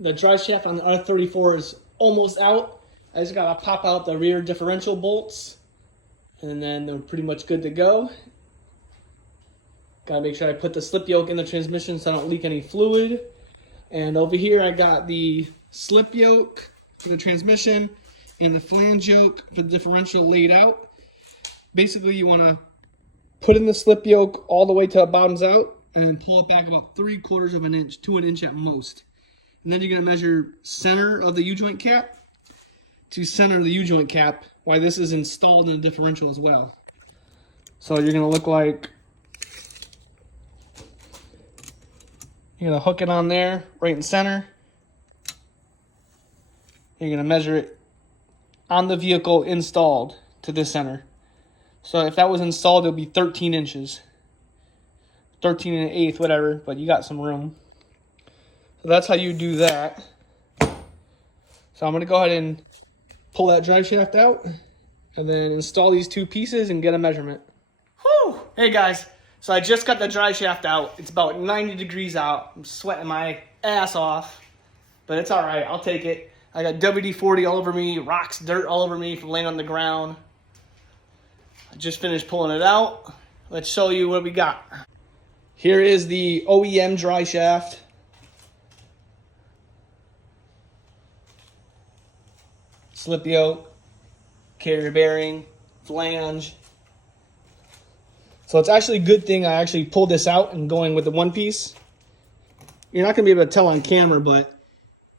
The drive shaft on the R34 is almost out. I just gotta pop out the rear differential bolts, and then they're pretty much good to go. Gotta make sure I put the slip yoke in the transmission so I don't leak any fluid. And over here I got the slip yoke for the transmission and the flange yoke for the differential laid out. Basically, you wanna put in the slip yoke all the way till it bottoms out and pull it back about 3/4 of an inch to an inch at most. And then you're gonna measure center of the U-joint cap to center of the U-joint cap while this is installed in the differential as well. So you're gonna look like, you're gonna hook it on there, right in center. You're gonna measure it on the vehicle installed to this center. So if that was installed, it would be 13 inches. 13 and an eighth, whatever, but you got some room. So that's how you do that. So I'm gonna go ahead and pull that drive shaft out and then install these two pieces and get a measurement. Whew! Hey guys, so I just got the drive shaft out. It's about 90 degrees out. I'm sweating my ass off, but it's all right, I'll take it. I got WD-40 all over me, rocks, dirt all over me from laying on the ground. I just finished pulling it out. Let's show you what we got. Here is the OEM drive shaft. Slip yoke, carrier bearing, flange. So it's actually a good thing I actually pulled this out and going with the one piece. You're not gonna be able to tell on camera, but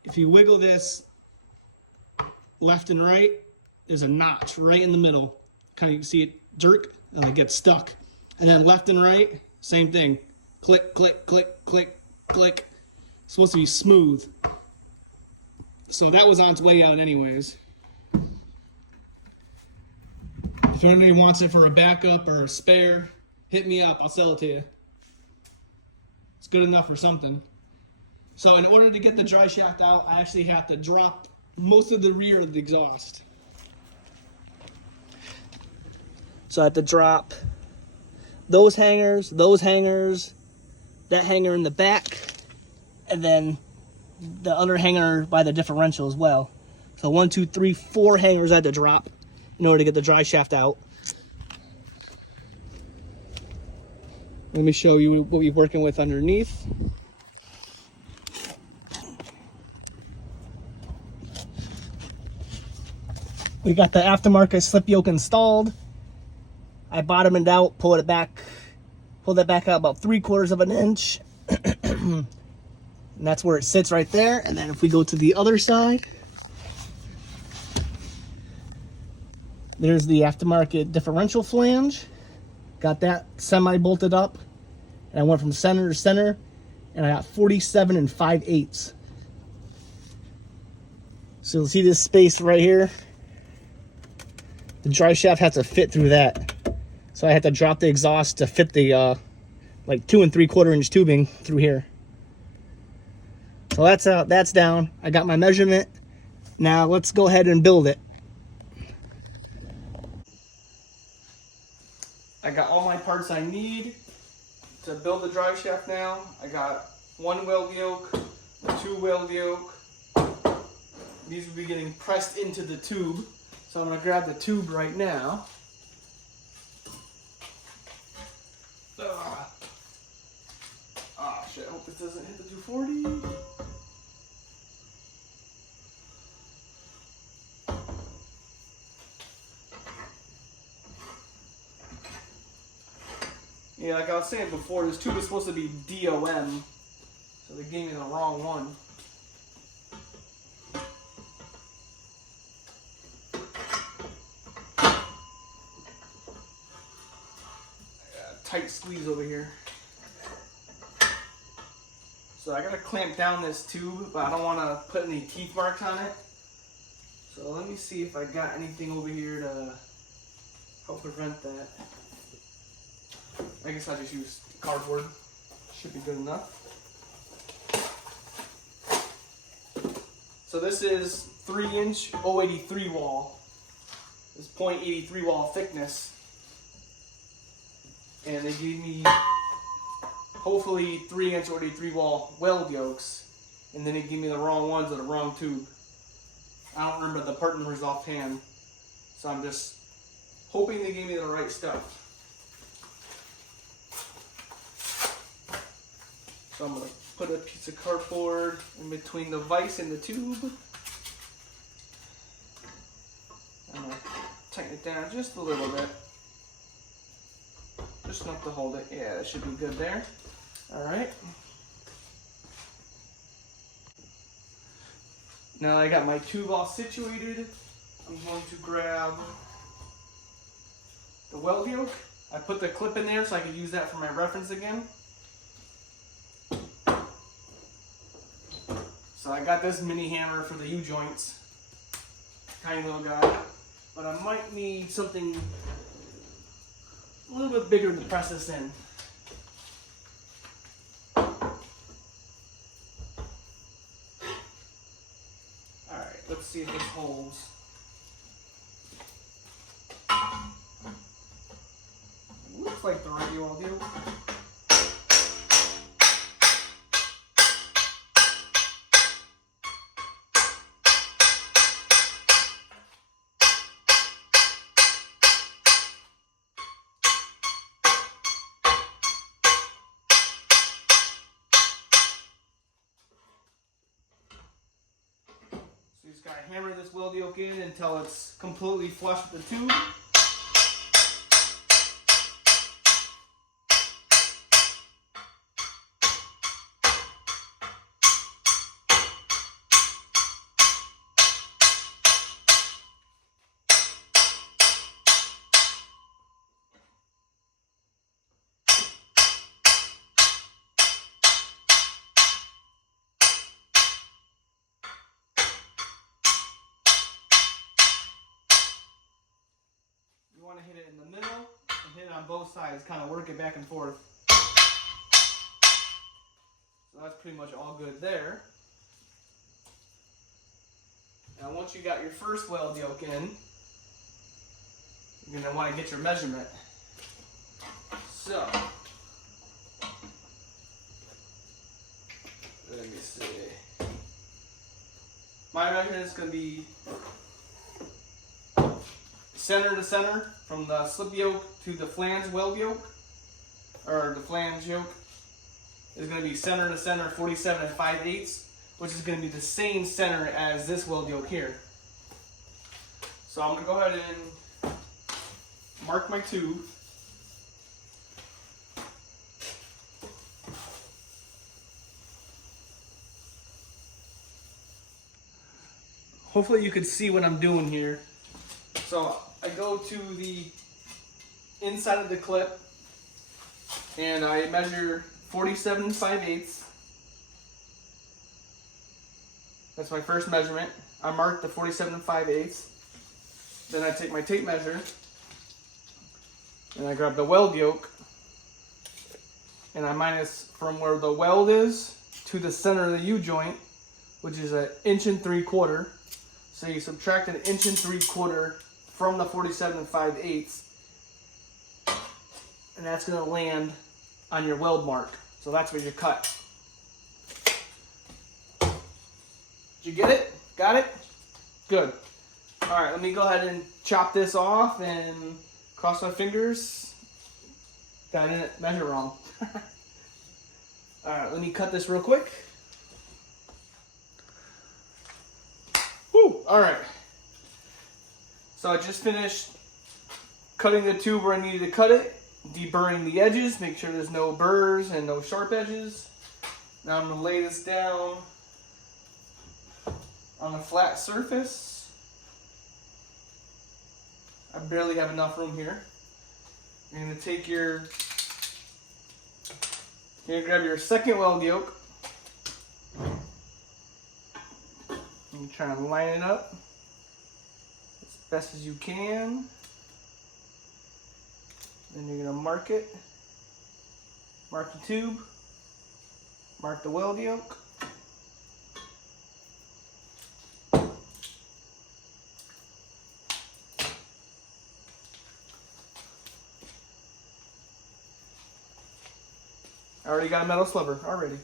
if you wiggle this left and right, there's a notch right in the middle. Kind of you can see it jerk and it gets stuck. And then left and right, same thing. Click, click, click, click, click. It's supposed to be smooth. So that was on its way out anyways. If anybody wants it for a backup or a spare, hit me up, I'll sell it to you. It's good enough for something. So in order to get the dry shaft out, I actually have to drop most of the rear of the exhaust. So I have to drop those hangers, that hanger in the back, and then the other hanger by the differential as well. So 1, 2, 3, 4 hangers I had to drop in order to get the dry shaft out. Let me show you what we're working with underneath. We got the aftermarket slip yoke installed. I bottomed it out, pulled that back out about 3/4 of an inch. And that's where it sits right there. And then if we go to the other side, there's the aftermarket differential flange. Got that semi-bolted up. And I went from center to center. And I got 47 5/8. So you'll see this space right here. The drive shaft has to fit through that. So I had to drop the exhaust to fit the like 2 3/4 inch tubing through here. So that's out, that's down. I got my measurement. Now let's go ahead and build it. I got all my parts I need to build the drive shaft now. I got 1 weld yoke, 2 weld yoke. These will be getting pressed into the tube. So I'm gonna grab the tube right now. Oh shit, I hope this doesn't hit the 240. Yeah, like I was saying before, this tube is supposed to be DOM, so they gave me the wrong one. Tight squeeze over here. So I gotta clamp down this tube, but I don't want to put any teeth marks on it. So let me see if I got anything over here to help prevent that. I guess I'll just use cardboard. Should be good enough. So this is 3-inch 083 wall. This is 0.83 wall thickness. And they gave me hopefully 3-inch 083 wall weld yokes. and then he gave me the wrong ones or the wrong tube. I don't remember the part numbers offhand, so I'm just hoping they gave me the right stuff. So I'm going to put a piece of cardboard in between the vise and the tube. I'm going to tighten it down just a little bit. Just enough to hold it. Yeah, that should be good there. Alright. Now I got my tube all situated, I'm going to grab the weld yoke. I put the clip in there so I could use that for my reference again. So I got this mini hammer for the U-joints. Tiny little guy. But I might need something a little bit bigger to press this in. Alright, let's see if this holds. Looks like the radio will do. So you just gotta hammer this weld yoke in until it's completely flush with the tube. You want to hit it in the middle and hit it on both sides, kind of work it back and forth. So that's pretty much all good there. Now once you got your first weld yoke in, you're going to want to get your measurement. So, let me see. My measurement is going to be center to center from the slip yoke to the flange weld yoke, or the flange yoke, is going to be center to center 47 5/8, which is going to be the same center as this weld yoke here. So I'm going to go ahead and mark my tube. Hopefully you can see what I'm doing here. So I go to the inside of the clip and I measure 47 5/8. That's my first measurement. I mark the 47 5/8. Then I take my tape measure and I grab the weld yoke and I minus from where the weld is to the center of the U-joint, which is 1 3/4 inches. So you subtract 1 3/4 inches from the 47 5/8, and that's going to land on your weld mark. So that's where you cut. Did you get it? Got it? Good. All right, let me go ahead and chop this off and cross my fingers that I didn't measure wrong. All right, let me cut this real quick. Woo! All right. So I just finished cutting the tube where I needed to cut it, deburring the edges, make sure there's no burrs and no sharp edges. Now I'm going to lay this down on a flat surface. I barely have enough room here. You're going to take you're going to grab your second weld yoke and try to line it up best as you can. Then you're going to mark it. Mark the tube. Mark the weld yoke. I already got a metal slipper already.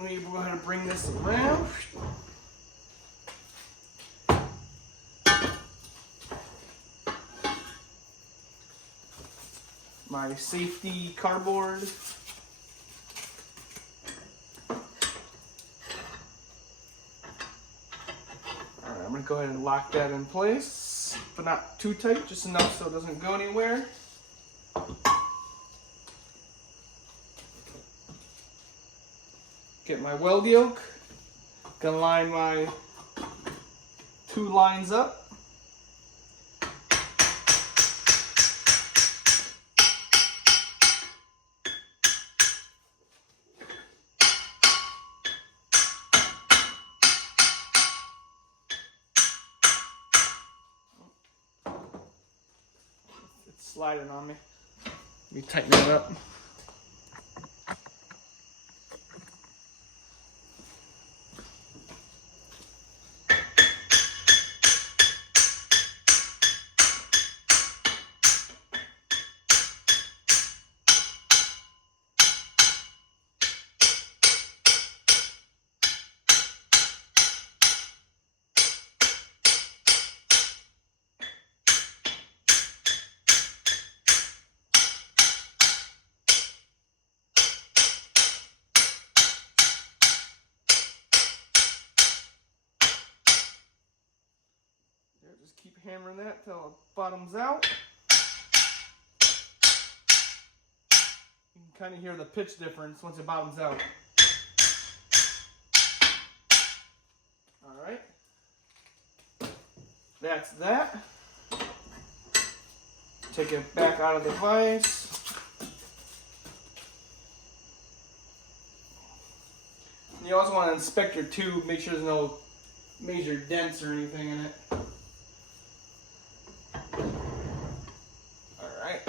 let me go ahead and bring this around. My safety cardboard. Alright, I'm going to go ahead and lock that in place, but not too tight, just enough so it doesn't go anywhere. Get my weld yoke. Gonna line my 2 lines up. It's sliding on me. Let me tighten it up. Just keep hammering that till it bottoms out. You can kind of hear the pitch difference once it bottoms out. Alright. That's that. Take it back out of the vise. You also want to inspect your tube, make sure there's no major dents or anything in it. Alright.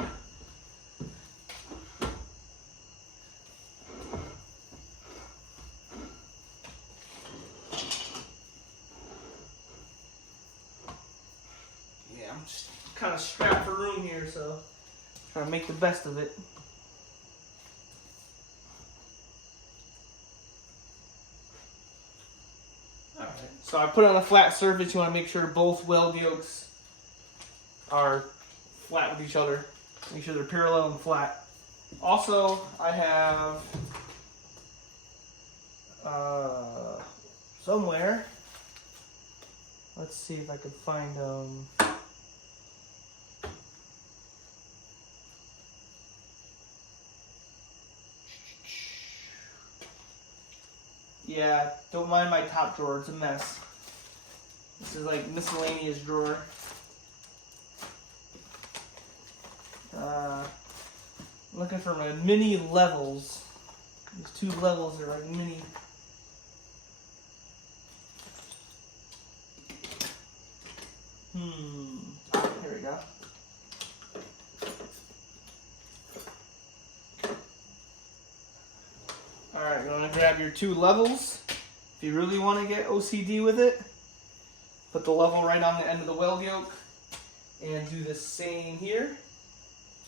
Yeah, I'm just kind of strapped for room here, so trying to make the best of it. Alright, so I put it on a flat surface. You want to make sure both weld yokes are flat with each other. Make sure they're parallel and flat. Also, I have somewhere, let's see if I could find yeah, don't mind my top drawer, it's a mess. This is like miscellaneous drawer. Looking for my mini levels. These 2 levels are like mini. Here we go. Alright, you're gonna grab your 2 levels. If you really want to get OCD with it, put the level right on the end of the weld yoke and do the same here.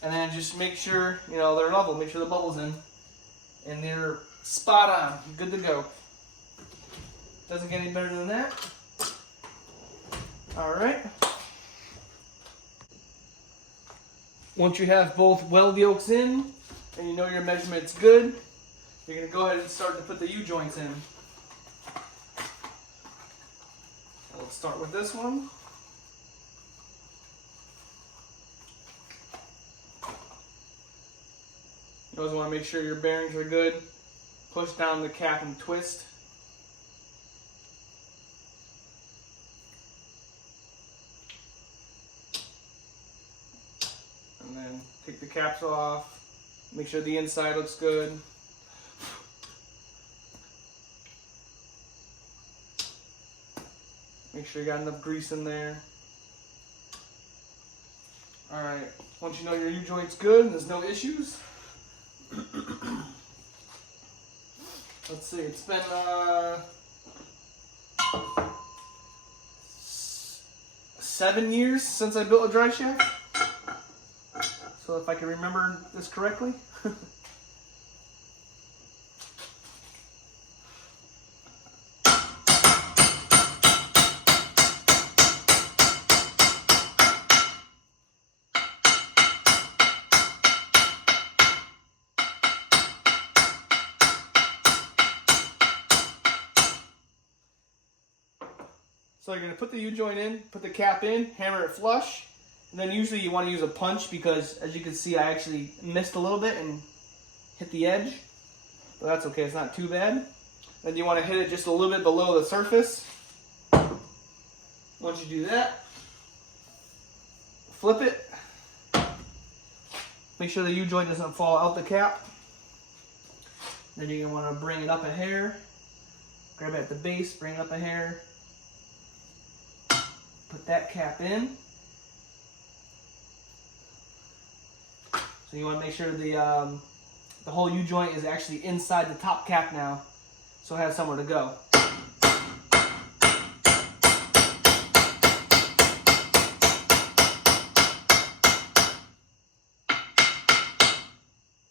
And then just make sure, you know, they're level. Make sure the bubble's in. And they're spot on. Good to go. Doesn't get any better than that. Alright. Once you have both weld yokes in, and you know your measurement's good, you're going to go ahead and start to put the U-joints in. Let's start with this one. You always want to make sure your bearings are good. Push down the cap and twist. And then take the caps off. Make sure the inside looks good. Make sure you got enough grease in there. Alright, once you know your U-joint's good and there's no issues, let's see, it's been 7 years since I built a Driveshaft. So if I can remember this correctly. So you're going to put the U-joint in, put the cap in, hammer it flush, and then usually you want to use a punch because, as you can see, I actually missed a little bit and hit the edge. But that's okay, it's not too bad. Then you want to hit it just a little bit below the surface. Once you do that, flip it. Make sure the U-joint doesn't fall out the cap. Then you're going to want to bring it up a hair. Grab it at the base, bring it up a hair. Put that cap in. So you want to make sure the whole U-joint is actually inside the top cap now, so it has somewhere to go.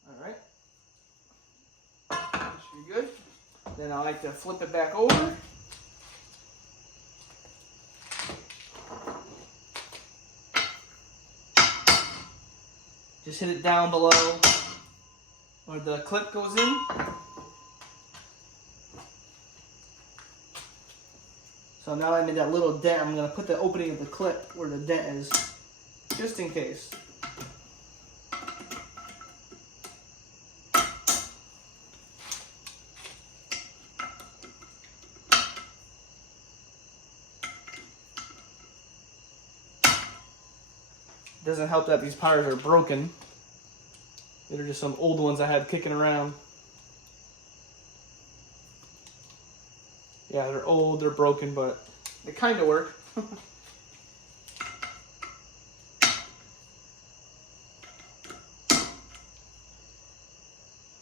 Alright. That should be good. Then I like to flip it back over. Just hit it down below where the clip goes in. So now that I made that little dent, I'm going to put the opening of the clip where the dent is, just in case. Doesn't help that these pliers are broken. They're just some old ones I had kicking around. Yeah, they're old, they're broken, but they kind of work.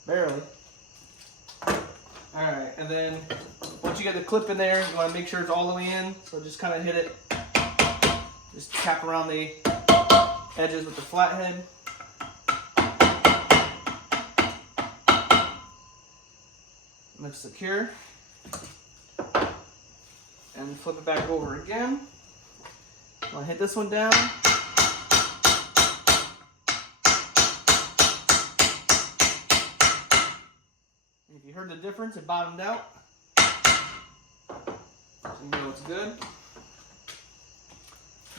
Barely. Alright, and then once you get the clip in there, you want to make sure it's all the way in. So just kind of hit it. Just tap around the edges with the flathead. Looks secure. And flip it back over again. I'm gonna hit this one down. If you heard the difference, it bottomed out. So you know it's good.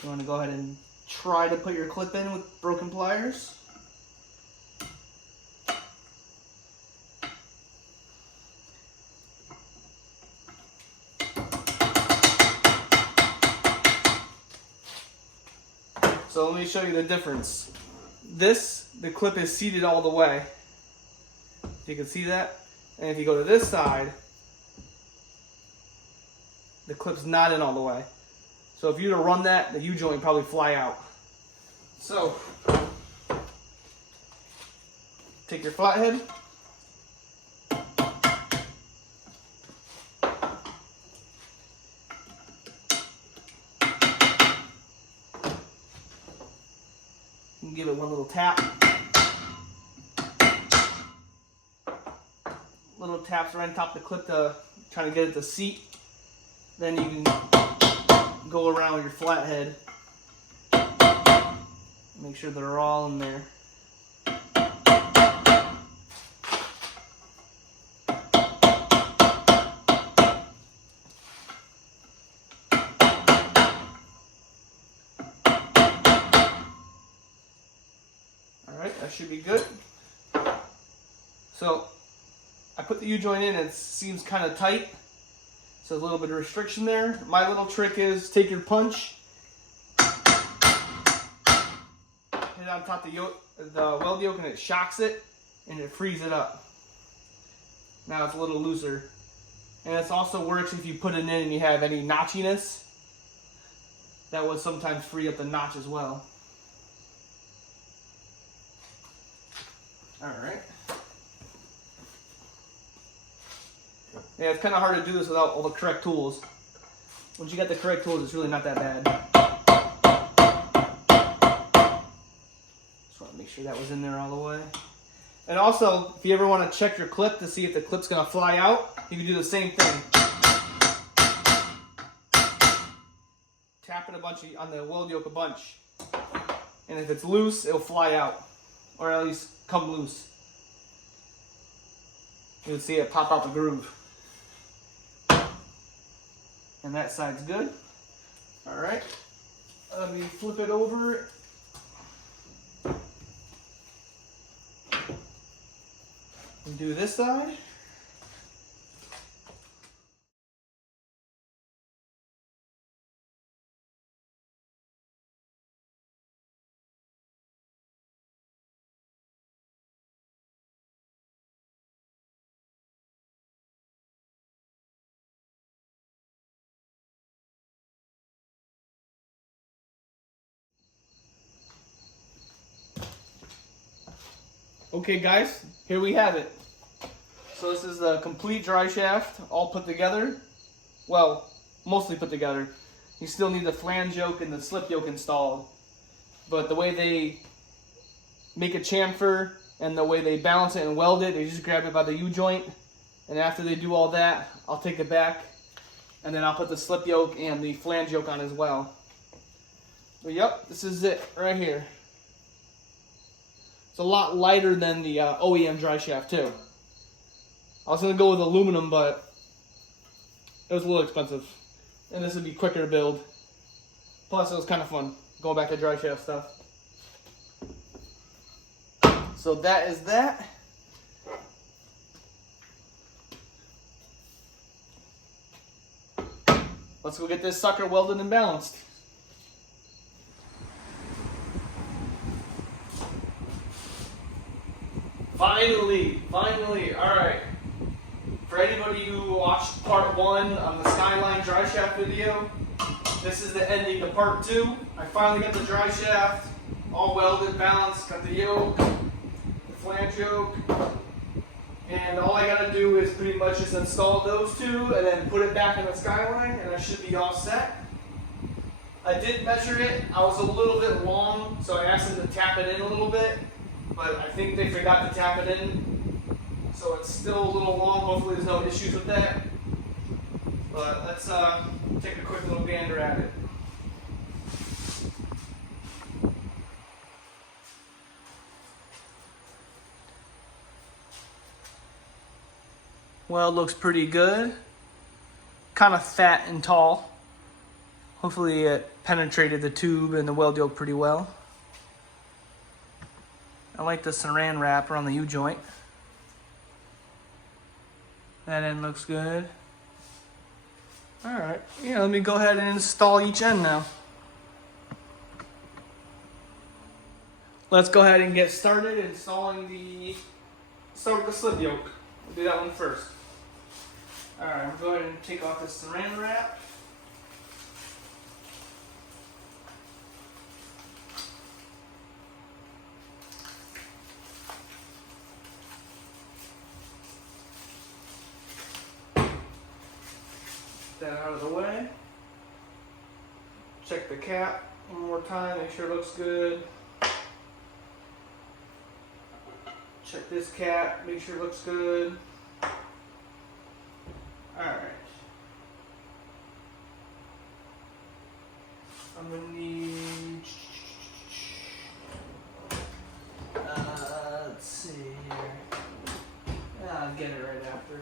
You want to go ahead and try to put your clip in with broken pliers. So let me show you the difference. The clip is seated all the way. You can see that. And if you go to this side, the clip's not in all the way. So if you were to run that, the U-joint would probably fly out. So, take your flathead. You can give it one little tap. Little taps right on top of the clip to try to get it to seat. Then you can go around with your flathead. Make sure they're all in there. Alright, that should be good. So, I put the U-joint in and it seems kind of tight. So a little bit of restriction there. My little trick is take your punch, hit it on top of the weld yoke, and it shocks it and it frees it up. Now it's a little looser. And it also works if you put it in and you have any notchiness. That would sometimes free up the notch as well. Alright. Yeah, it's kind of hard to do this without all the correct tools. Once you get the correct tools, it's really not that bad. Just want to make sure that was in there all the way. And also, if you ever want to check your clip to see if the clip's going to fly out, you can do the same thing. Tap it a bunch on the weld yoke a bunch. And if it's loose, it'll fly out. Or at least come loose. You'll see it pop out the groove. And that side's good. All right, let me flip it over. And do this side. Okay guys, here we have it. So this is the complete dry shaft, all put together. Well, mostly put together. You still need the flange yoke and the slip yoke installed. But the way they make a chamfer and the way they balance it and weld it, they just grab it by the U-joint. And after they do all that, I'll take it back and then I'll put the slip yoke and the flange yoke on as well. But yep, this is it right here. It's a lot lighter than the OEM dry shaft too. I was going to go with aluminum, but it was a little expensive. And this would be quicker to build. Plus it was kind of fun, going back to dry shaft stuff. So that is that. Let's go get this sucker welded and balanced. Finally, all right. For anybody who watched part 1 on the Skyline dry shaft video, this is the ending to part 2. I finally got the dry shaft all welded, balanced, got the yoke, the flange yoke, and all I gotta do is pretty much just install those two and then put it back in the Skyline and I should be all set. I did measure it. I was a little bit long, so I asked them to tap it in a little bit. But I think they forgot to tap it in, so it's still a little long. Hopefully there's no issues with that. But let's take a quick little gander at it. Well, it looks pretty good. Kind of fat and tall. Hopefully it penetrated the tube and the weld yoke pretty well. I like the saran wrap around the U-joint. That end looks good. Alright, yeah, let me go ahead and install each end now. Let's go ahead and get started installing start with the slip yoke. We'll do that one first. Alright, I'm going to go ahead and take off this saran wrap. That out of the way. Check the cap one more time, make sure it looks good. Check this cap, make sure it looks good. Alright. I'm gonna need let's see here. I'll get it right after.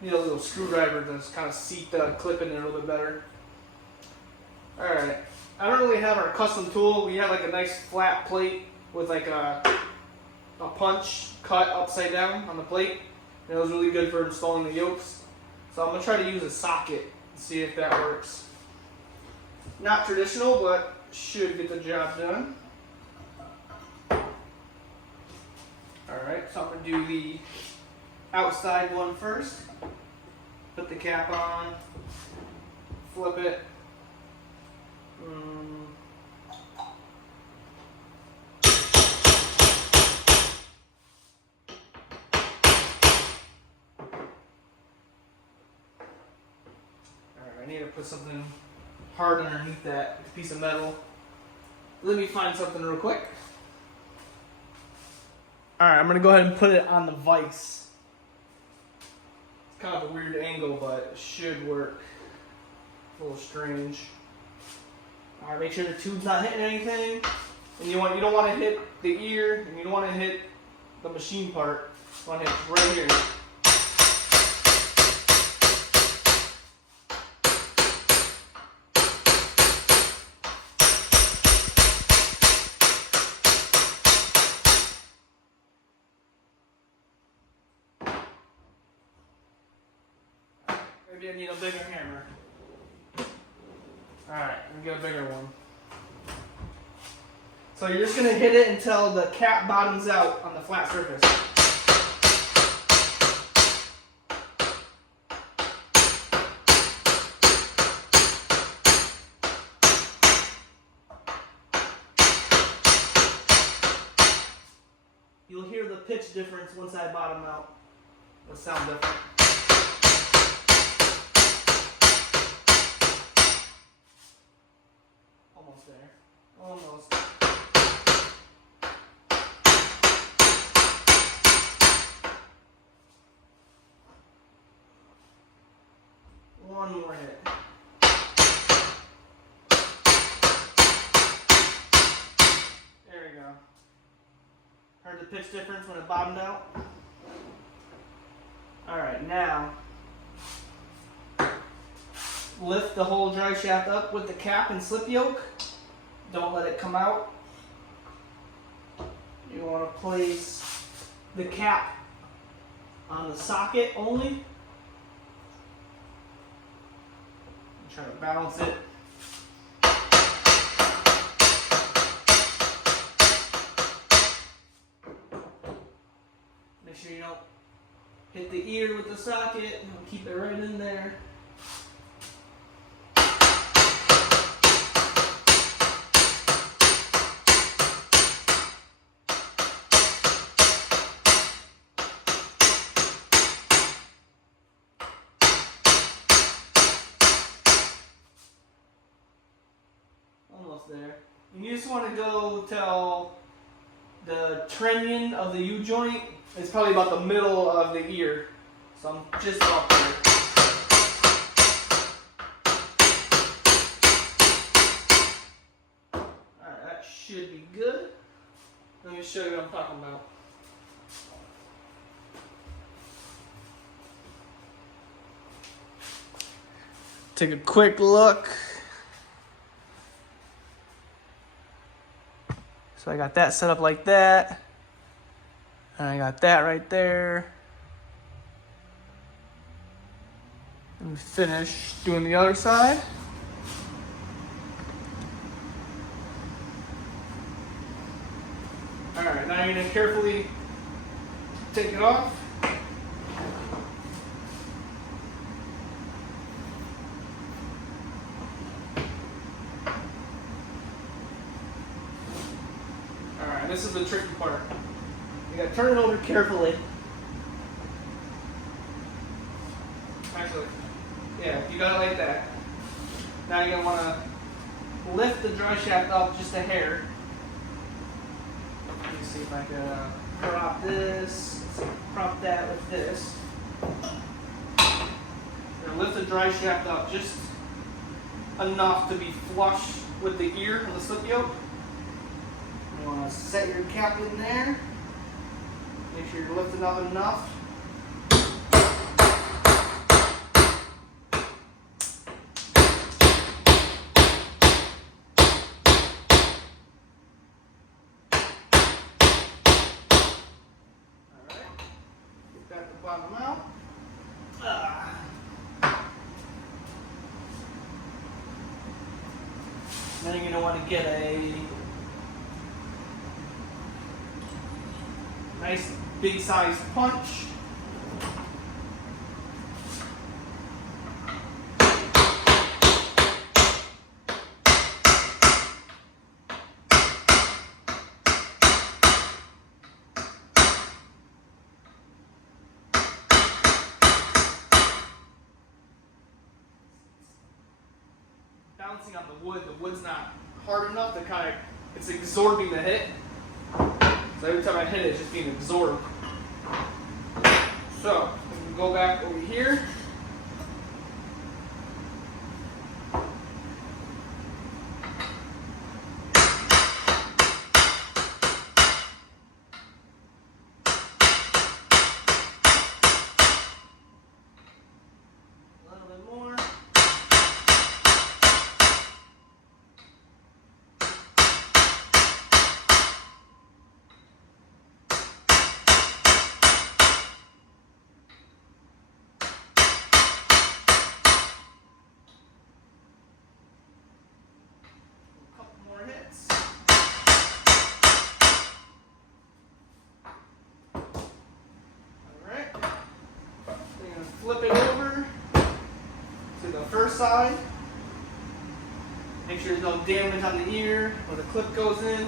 Need a little screwdriver to just kind of seat the clip in there a little bit better. Alright, I don't really have our custom tool. We have like a nice flat plate with like a punch cut upside down on the plate. And it was really good for installing the yokes. So I'm going to try to use a socket and see if that works. Not traditional, but should get the job done. Alright, so I'm going to do the outside one first. Put the cap on, flip it. Alright, I need to put something hard underneath that piece of metal. Let me find something real quick. Alright, I'm going to go ahead and put it on the vise. Kind of a weird angle, but it should work. A little strange. Alright, make sure the tube's not hitting anything. And you don't want to hit the ear, and you don't want to hit the machine part. You want to hit right here. Maybe I need a bigger hammer. Alright, let me get a bigger one. So you're just going to hit it until the cap bottoms out on the flat surface. You'll hear the pitch difference once I bottom out. It'll sound different. Almost there. Almost. One more hit. There we go. Heard the pitch difference when it bottomed out? Alright, now lift the whole drive shaft up with the cap and slip yoke. Don't let it come out. You want to place the cap on the socket only. Try to balance it. Make sure you don't hit the ear with the socket. Keep it right in there. Almost there. And you just want to go till the trunnion of the U-joint is probably about the middle of the ear. So I'm just up there. Alright, that should be good. Let me show you what I'm talking about. Take a quick look. So I got that set up like that. And I got that right there. Let me finish doing the other side. Alright, now you're going to carefully take it off. Alright, this is the tricky part. You gotta turn it over carefully. Actually, yeah, you got it like that. Now you're gonna wanna lift the drive shaft up just a hair. Let me see if I can prop this, prop that with this. You're gonna lift the drive shaft up just enough to be flush with the ear of the slip yoke. You want to set your cap in there. Make sure you're lifting up enough. Alright. Get that to bottom out. Then you're going to want to get a nice big size punch. Bouncing on the wood's not hard enough to kind of, it's absorbing the hit. So every time I hit it, it's just being absorbed. So, we can go back over here. A little bit more. side. Make sure there's no damage on the ear where the clip goes in.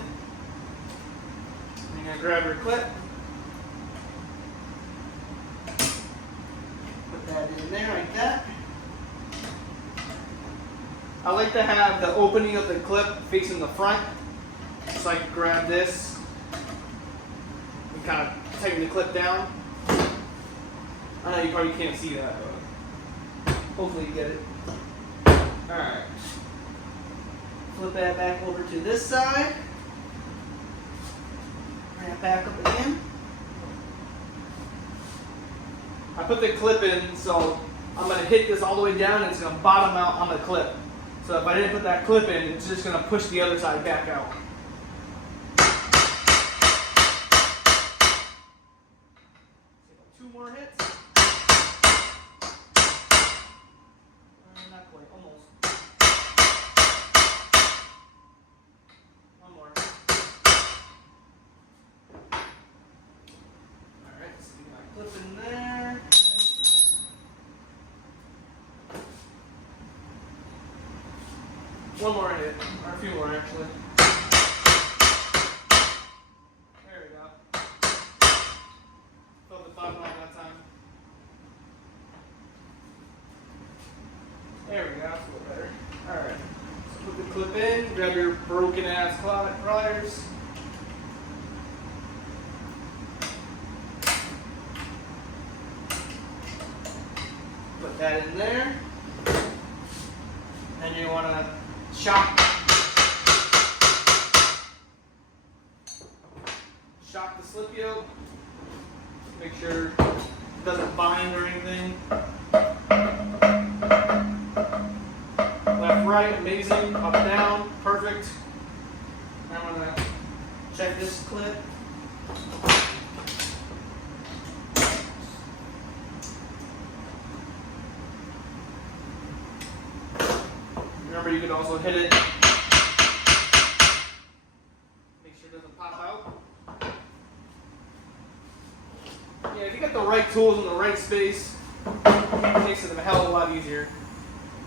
You're going to grab your clip. Put that in there like that. I like to have the opening of the clip facing the front. So I can grab this and kind of tighten the clip down. I know you probably can't see that, but hopefully you get it. Alright. Flip that back over to this side. Bring it back up again. I put the clip in, so I'm going to hit this all the way down and it's going to bottom out on the clip. So if I didn't put that clip in, it's just going to push the other side back out. Two more hits. Not quite, almost. One more. Alright, let's get my clip in there. One more hit, or a few more actually. There we go. Felt the bottom line that time. There we go, that's a little better. Alright, so put the clip in, grab your broken ass pliers. Put that in there. And you want to shock the slip yoke. Make sure it doesn't bind or anything. Left, right, amazing. Up, down, perfect. I'm going to check this clip. Remember, you can also hit it. Make sure it doesn't pop out. Yeah, if you got the right tools in the right space, it makes it a hell of a lot easier.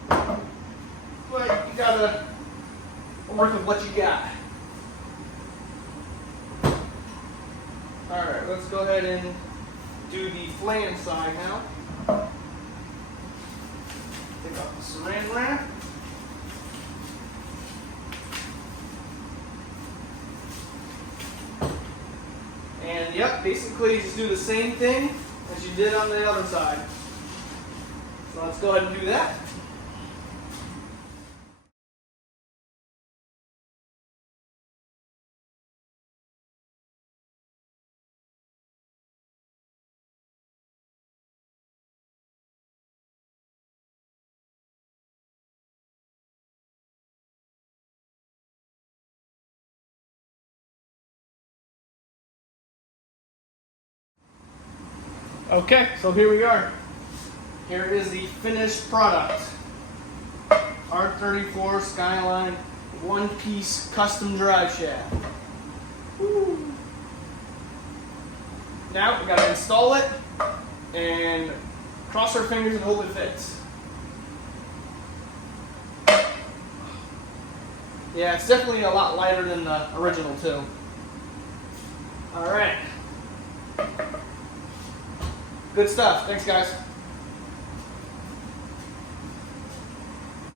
But you gotta work with what you got. Alright, let's go ahead and do the flange side now. Take off the saran wrap. And yep, basically just do the same thing as you did on the other side. So let's go ahead and do that. Okay, so here we are. Here is the finished product. R34 Skyline one-piece custom drive shaft. Woo. Now we gotta install it and cross our fingers and hope it fits. Yeah, it's definitely a lot lighter than the original too. Alright. Good stuff. Thanks, guys.